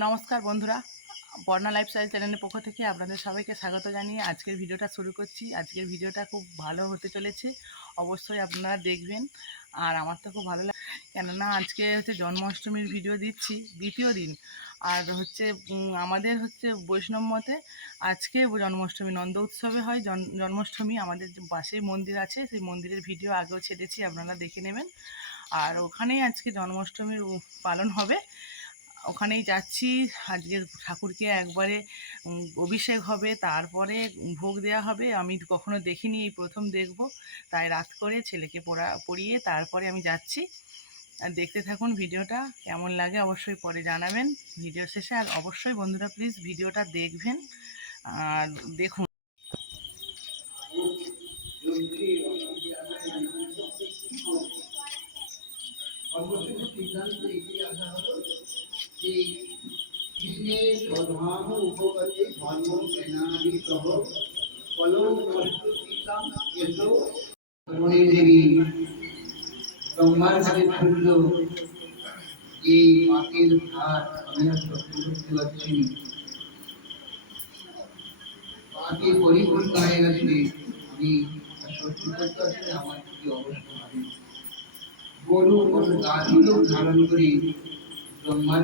নমস্কার বন্ধুরা, বর্ণা লাইফস্টাইল চ্যানেলের পক্ষ থেকে আপনাদের সবাইকে স্বাগত জানিয়ে আজকের ভিডিওটা শুরু করছি। আজকের ভিডিওটা খুব ভালো হতে চলেছে, অবশ্যই আপনারা দেখবেন। আর আমার তো খুব ভালো লাগে, কেননা আজকে হচ্ছে জন্মাষ্টমীর ভিডিও দিচ্ছি, দ্বিতীয় দিন। আর হচ্ছে আমাদের হচ্ছে বৈষ্ণব মতে আজকে জন্মাষ্টমী, নন্দ উৎসবে হয় জন্মাষ্টমী। আমাদের যে পাশেই মন্দির আছে, সেই মন্দিরের ভিডিও আগেও ছেড়েছি, আপনারা দেখে নেবেন। আর ওখানেই আজকে জন্মাষ্টমীর পালন হবে, ওখানেই যাচ্ছি। আজকে ঠাকুরকে একবারে অভিষেক হবে, তারপরে ভোগ দেওয়া হবে। আমি কখনো দেখিনি, এই প্রথম দেখব, তাই রাত করে ছেলেকে পড়িয়ে তারপরে আমি যাচ্ছি। আর দেখতে থাকুন ভিডিওটা, কেমন লাগে অবশ্যই পরে জানাবেন ভিডিও শেষে। আর অবশ্যই বন্ধুরা প্লিজ ভিডিওটা দেখবেন আর দেখুন। সর্বশেষ সিদ্ধান্ত এটি আসা হলো যে কৃষ্ণের প্রধান উপকারে ধর্ম জ্ঞানাদি সহ কলম নষ্ট সীতাম এসো রমণী দেবী ব্রহ্মার কাছে ছুটল, এই মাটির ভার আমি আর সহ্য করতে পারছি, মাটি পরিপূর্ণ হয়ে গেছে, আমি সহ্য করতে পারছি, আমার কি অবস্থা হবে। গরু কত দাঁড়ি লোক ধারণ করে ব্রহ্মার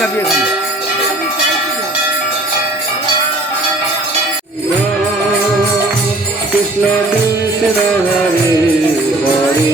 চাবি এখানে কৃষ্ণ কৃষ্ণ হরে হরে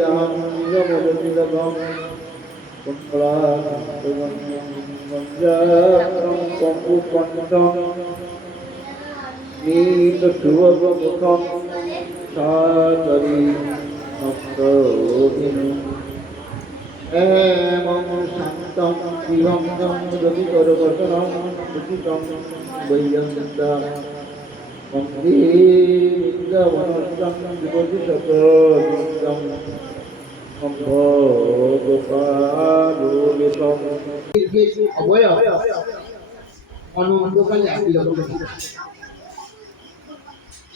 রামজমদতিলকম কমলাকান্তমঞ্জাত্রং পঙ্কুকণ্ঠং নীলশুভমুখং সাদরি নন্দবিনু এমং শান্তং বিভঙ্গং রবিকরবচনং সুচিতং বৈজয়ন্তং বন্দে বৃন্দাবনস্যং বিপতিশতং গোপালোলিতং অবয়ব অনন্তকাল একই রকম থাকে।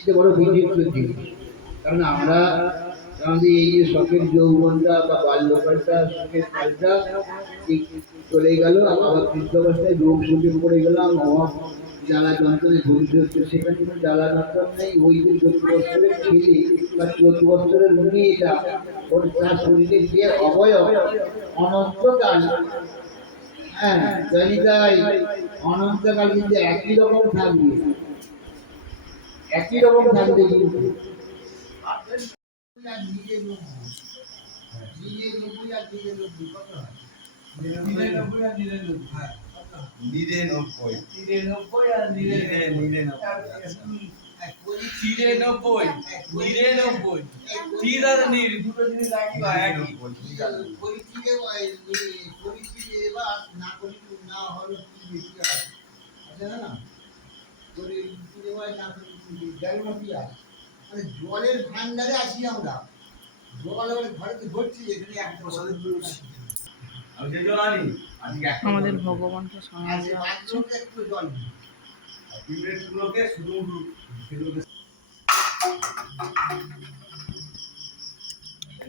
এটা বড় বিচিত্র জিনিস, কারণ আমরা আমাদের এই যে শখের যৌবনটা বা বাল্যকালটা শখের কালটা ঠিক চলে গেল, আবার বৃদ্ধাবস্থায় রোগ শোকে পড়ে গেলাম, অভাব জ্বালা যন্ত্রণে ঘুরতে হচ্ছে। সেখানে কোনো জ্বালা যন্ত্রণ নেই। ওই যে 14 বছরের ছেলে বা 14 বছরের মেয়েটা, ওর তার শরীরে যে অবয়ব অনন্তকাল, হ্যাঁ জানি তাই, অনন্তকাল কিন্তু একই রকম থাকবে, একই রকম থাকবে। কিন্তু নিজের নব্বই, নিজের নব্বই আর নিজের নব্বই কত হয়? নিরানব্বই আর নিরানব্বই, হ্যাঁ নিরানব্বই নিরানব্বই আর নিরানব্বই, তিরানব্বই নিরানব্বই তির আর নির দুটো জিনিস একই বা একই জলের ভান্ডারে আসি আমরা, জল ঘরে তো ধরছি, এখানে এক প্রসাদের আমি যে জল আনি আজকে একটা আমাদের ভগবানকে স্মরণ আজকে দেওয়া পাঁচ হচ্ছে। জনকে একটু জল দিই। পিঁপড়ের গুলোকে শুধু সেগুলোকে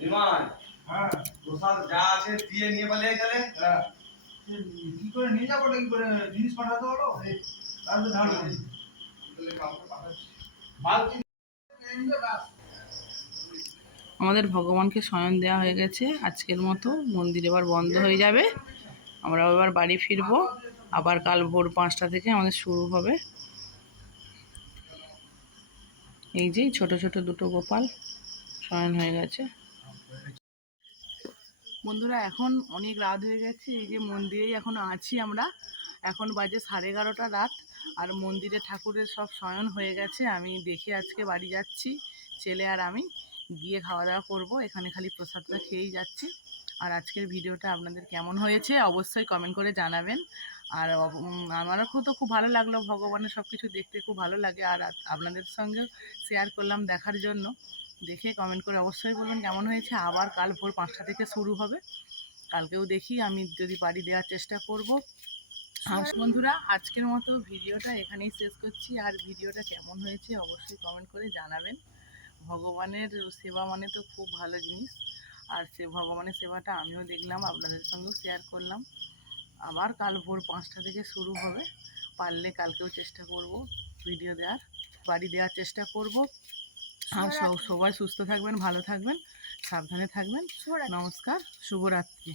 নিমাই হ্যাঁ প্রসাদ যা আছে দিয়ে নিয়ে পালিয়ে গেলে হ্যাঁ, কি করে নিয়ে যাবো, কি করে জিনিস পাঠাতে হলো, তাহলে ধান বালতি নিয়ে বাস। আমাদের ভগবানকে শয়ন দেওয়া হয়ে গেছে। আজকের মতো মন্দির এবার বন্ধ হয়ে যাবে, আমরা এবার বাড়ি ফিরবো। আবার কাল ভোর 5টা থেকে আমাদের শুরু হবে। এই যে ছোট ছোট দুটো গোপাল শয়ন হয়ে গেছে। বন্ধুরা এখন অনেক রাত হয়ে গেছে, এই যে মন্দিরেই এখনো আছি আমরা। এখন বাজে 11:30 রাত, আর মন্দিরে ঠাকুরের সব শয়ন হয়ে গেছে। আমি দেখে আজকে বাড়ি যাচ্ছি, ছেলে আর আমি গিয়ে খাওয়া দাওয়া করবো। এখানে খালি প্রসাদটা খেয়েই যাচ্ছি। আর আজকের ভিডিওটা আপনাদের কেমন হয়েছে অবশ্যই কমেন্ট করে জানাবেন। আর আমারও খুব ভালো লাগলো, ভগবানের সব কিছু দেখতে খুব ভালো লাগে। আর আপনাদের সঙ্গেও শেয়ার করলাম দেখার জন্য। দেখে কমেন্ট করে অবশ্যই বলবেন কেমন হয়েছে। আবার কাল ভোর 5টা থেকে শুরু হবে, কালকেও দেখি, আমি যদি পারি দেওয়ার চেষ্টা করব। আর বন্ধুরা আজকের মতো ভিডিওটা এখানেই শেষ করছি। আর ভিডিওটা কেমন হয়েছে অবশ্যই কমেন্ট করে জানাবেন। ভগবানের সেবা মানে তো খুব ভালো জিনিস, আর সে ভগবানের সেবাটা আমিও দেখলাম, আপনাদের সঙ্গেও শেয়ার করলাম। আবার কাল ভোর 5টা থেকে শুরু হবে, পারলে কালকেও চেষ্টা করব ভিডিও দেওয়ার, বাড়ি দেওয়ার চেষ্টা করব। আর সবাই সুস্থ থাকবেন, ভালো থাকবেন, সাবধানে থাকবেন। নমস্কার, শুভরাত্রি।